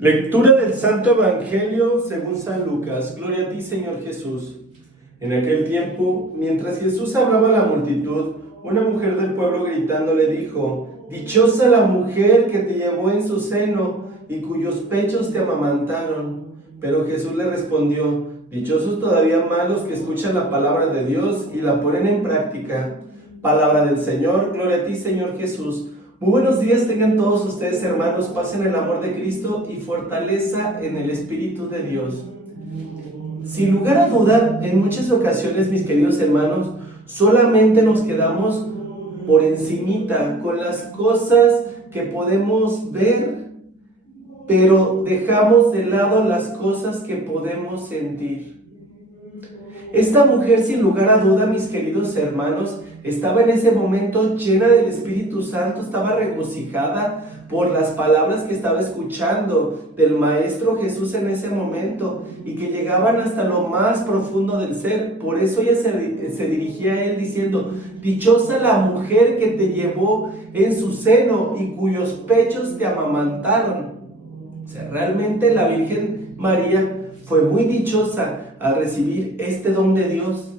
Lectura del Santo Evangelio según San Lucas. Gloria a ti, Señor Jesús. En aquel tiempo, mientras Jesús hablaba a la multitud, una mujer del pueblo gritando le dijo: Dichosa la mujer que te llevó en su seno y cuyos pechos te amamantaron. Pero Jesús le respondió: Dichosos todavía más los que escuchan la palabra de Dios y la ponen en práctica. Palabra del Señor. Gloria a ti, Señor Jesús. Muy buenos días tengan todos ustedes, hermanos. Pasen el amor de Cristo y fortaleza en el Espíritu de Dios. Sin lugar a duda, en muchas ocasiones, mis queridos hermanos, solamente nos quedamos por encimita con las cosas que podemos ver, pero dejamos de lado las cosas que podemos sentir. Esta mujer, sin lugar a duda, mis queridos hermanos, estaba en ese momento llena del Espíritu Santo, estaba regocijada por las palabras que estaba escuchando del Maestro Jesús en ese momento y que llegaban hasta lo más profundo del ser. Por eso ella se dirigía a él diciendo: Dichosa la mujer que te llevó en su seno y cuyos pechos te amamantaron. O sea, realmente la Virgen María fue muy dichosa al recibir este don de Dios.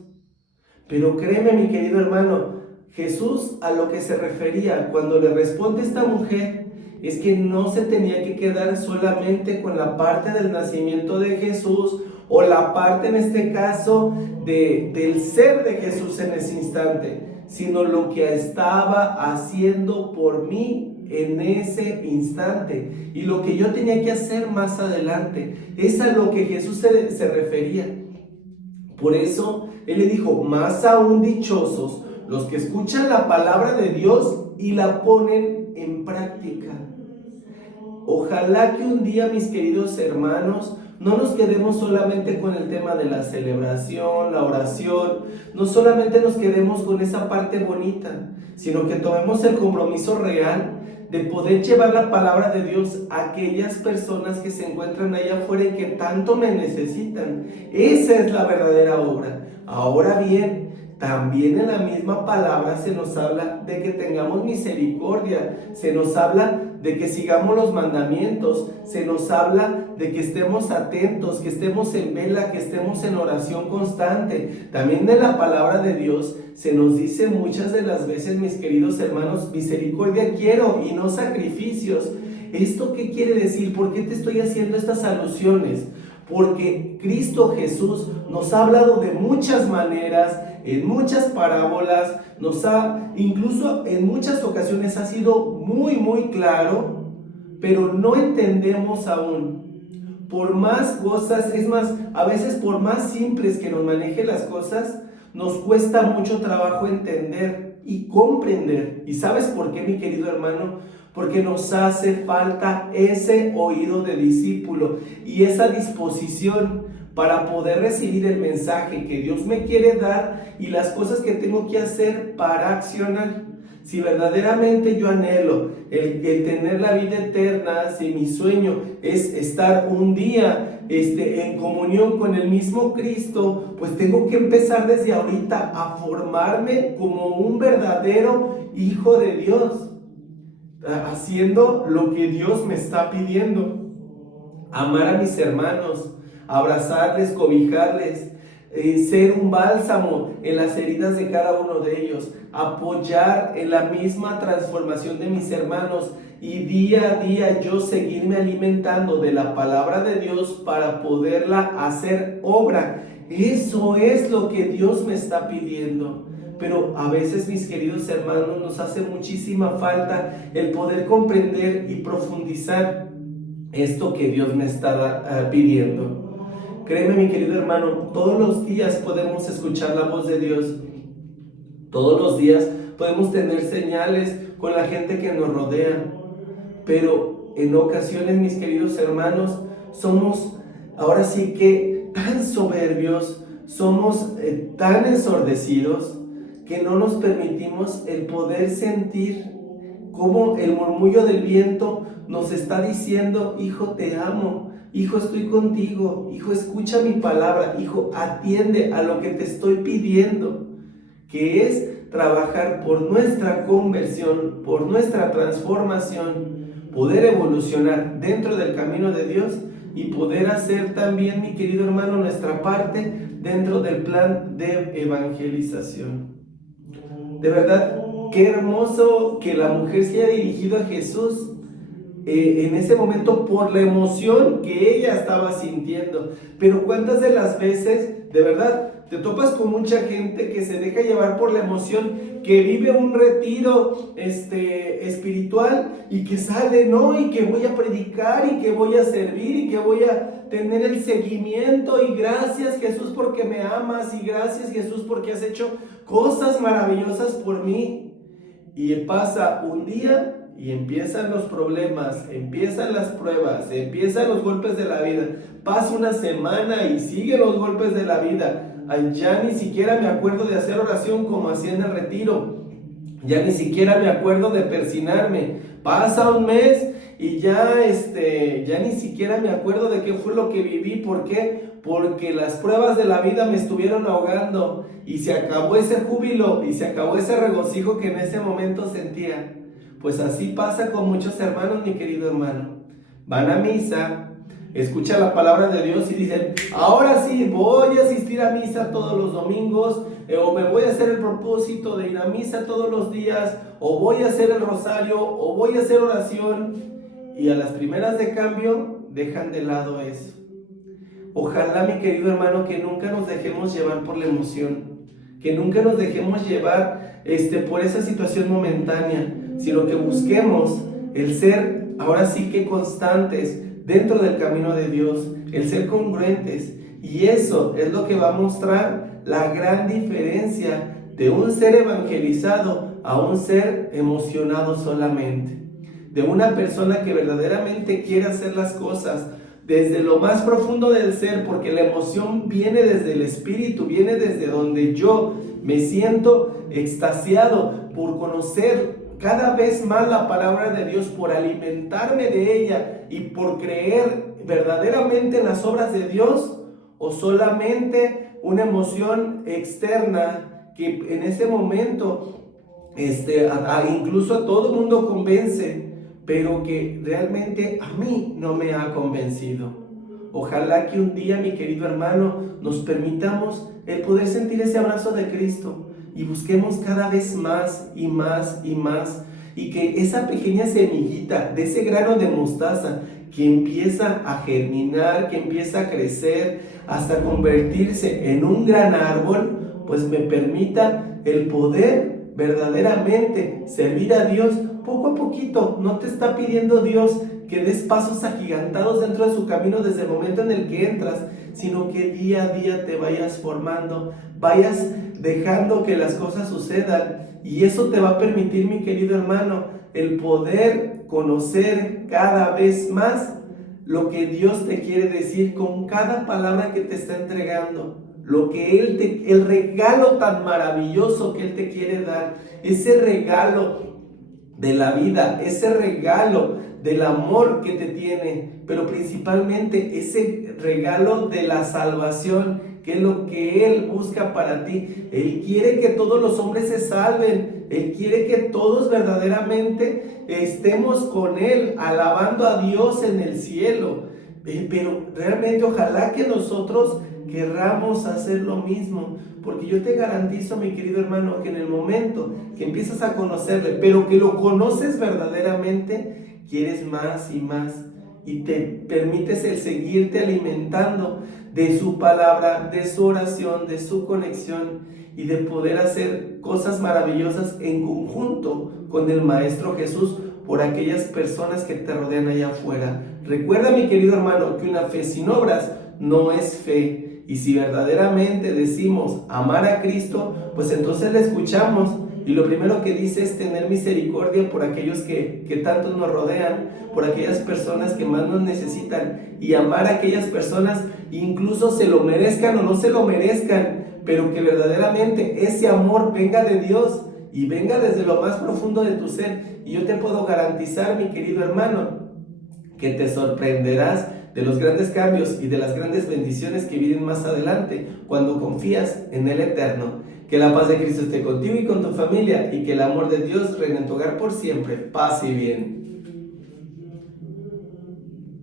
Pero créeme, mi querido hermano, Jesús a lo que se refería cuando le responde a esta mujer es que no se tenía que quedar solamente con la parte del nacimiento de Jesús o la parte, en este caso, del ser de Jesús en ese instante, sino lo que estaba haciendo por mí en ese instante y lo que yo tenía que hacer más adelante. Es a lo que Jesús se refería. Por eso Él le dijo: más aún dichosos los que escuchan la palabra de Dios y la ponen en práctica. Ojalá que un día, mis queridos hermanos, no nos quedemos solamente con el tema de la celebración, la oración, no solamente nos quedemos con esa parte bonita, sino que tomemos el compromiso real de poder llevar la palabra de Dios a aquellas personas que se encuentran allá afuera y que tanto me necesitan. Esa es la verdadera obra. Ahora bien, también en la misma palabra se nos habla de que tengamos misericordia, se nos habla de que sigamos los mandamientos, se nos habla de que estemos atentos, que estemos en vela, que estemos en oración constante. También de la palabra de Dios se nos dice muchas de las veces, mis queridos hermanos: misericordia quiero y no sacrificios. ¿Esto qué quiere decir? ¿Por qué te estoy haciendo estas alusiones? Porque Cristo Jesús nos ha hablado de muchas maneras, en muchas parábolas, incluso en muchas ocasiones ha sido muy claro, pero no entendemos aún. Por más cosas, es más, a veces por más simples que nos maneje las cosas, nos cuesta mucho trabajo entender y comprender. ¿Y sabes por qué, mi querido hermano? Porque nos hace falta ese oído de discípulo y esa disposición para poder recibir el mensaje que Dios me quiere dar y las cosas que tengo que hacer para accionar. Si verdaderamente yo anhelo el tener la vida eterna, si mi sueño es estar un día en comunión con el mismo Cristo, pues tengo que empezar desde ahorita a formarme como un verdadero hijo de Dios, haciendo lo que Dios me está pidiendo: amar a mis hermanos, abrazarles, cobijarles, ser un bálsamo en las heridas de cada uno de ellos, apoyar en la misma transformación de mis hermanos y día a día yo seguirme alimentando de la palabra de Dios para poderla hacer obra. Eso es lo que Dios me está pidiendo. Pero a veces, mis queridos hermanos, nos hace muchísima falta el poder comprender y profundizar esto que Dios me está pidiendo. Créeme, mi querido hermano, todos los días podemos escuchar la voz de Dios. Todos los días podemos tener señales con la gente que nos rodea. Pero en ocasiones, mis queridos hermanos, somos ahora sí que tan soberbios, somos tan ensordecidos que no nos permitimos el poder sentir cómo el murmullo del viento nos está diciendo: hijo, te amo, hijo, estoy contigo, hijo, escucha mi palabra, hijo, atiende a lo que te estoy pidiendo, que es trabajar por nuestra conversión, por nuestra transformación, poder evolucionar dentro del camino de Dios y poder hacer también, mi querido hermano, nuestra parte dentro del plan de evangelización. De verdad, qué hermoso que la mujer se haya dirigido a Jesús en ese momento por la emoción que ella estaba sintiendo. Pero cuántas de las veces, de verdad, te topas con mucha gente que se deja llevar por la emoción, que vive un retiro espiritual y que sale, ¿no? Y que voy a predicar y que voy a servir y que voy a tener el seguimiento, y gracias Jesús porque me amas, y gracias Jesús porque has hecho cosas maravillosas por mí. Y pasa un día y empiezan los problemas, empiezan las pruebas, empiezan los golpes de la vida. Pasa una semana y siguen los golpes de la vida. Ya ni siquiera me acuerdo de hacer oración como hacía en el retiro. Ya ni siquiera me acuerdo de persinarme. Pasa un mes y ya ni siquiera me acuerdo de qué fue lo que viví. ¿Por qué? Porque las pruebas de la vida me estuvieron ahogando y se acabó ese júbilo y se acabó ese regocijo que en ese momento sentía. Pues así pasa con muchos hermanos, mi querido hermano. Van a misa, escuchan la palabra de Dios y dicen, ahora sí voy a asistir a misa todos los domingos, o me voy a hacer el propósito de ir a misa todos los días, o voy a hacer el rosario, o voy a hacer oración, y a las primeras de cambio dejan de lado eso. Ojalá, mi querido hermano, que nunca nos dejemos llevar por la emoción, que nunca nos dejemos llevar por esa situación momentánea, sino que busquemos el ser ahora sí que constantes dentro del camino de Dios, el ser congruentes, y eso es lo que va a mostrar la gran diferencia de un ser evangelizado a un ser emocionado solamente, de una persona que verdaderamente quiere hacer las cosas desde lo más profundo del ser, porque la emoción viene desde el espíritu, viene desde donde yo me siento extasiado por conocer cada vez más la palabra de Dios, por alimentarme de ella y por creer verdaderamente en las obras de Dios, o solamente una emoción externa que en ese momento incluso a todo el mundo convence, pero que realmente a mí no me ha convencido. Ojalá que un día, mi querido hermano, nos permitamos el poder sentir ese abrazo de Cristo y busquemos cada vez más y más y más, y que esa pequeña semillita de ese grano de mostaza que empieza a germinar, que empieza a crecer hasta convertirse en un gran árbol, pues me permita el poder verdaderamente servir a Dios poco a poquito. No te está pidiendo Dios que des pasos agigantados dentro de su camino desde el momento en el que entras, sino que día a día te vayas formando, vayas dejando que las cosas sucedan, y eso te va a permitir, mi querido hermano, el poder conocer cada vez más lo que Dios te quiere decir con cada palabra que te está entregando, lo que el regalo tan maravilloso que Él te quiere dar, ese regalo de la vida, ese regalo del amor que te tiene, pero principalmente ese regalo de la salvación, que es lo que Él busca para ti. Él quiere que todos los hombres se salven, Él quiere que todos verdaderamente estemos con Él, alabando a Dios en el cielo. Pero realmente ojalá que nosotros querramos hacer lo mismo, porque yo te garantizo, mi querido hermano, que en el momento que empiezas a conocerle, pero que lo conoces verdaderamente, quieres más y más, y te permites el seguirte alimentando de su palabra, de su oración, de su conexión, y de poder hacer cosas maravillosas en conjunto con el Maestro Jesús por aquellas personas que te rodean allá afuera. Recuerda, mi querido hermano, que una fe sin obras no es fe. Y si verdaderamente decimos amar a Cristo, pues entonces le escuchamos. Y lo primero que dice es tener misericordia por aquellos que tanto nos rodean, por aquellas personas que más nos necesitan, y amar a aquellas personas, incluso se lo merezcan o no se lo merezcan, pero que verdaderamente ese amor venga de Dios y venga desde lo más profundo de tu ser. Y yo te puedo garantizar, mi querido hermano, que te sorprenderás de los grandes cambios y de las grandes bendiciones que vienen más adelante cuando confías en el Eterno. Que la paz de Cristo esté contigo y con tu familia, y que el amor de Dios reine en tu hogar por siempre. Paz y bien.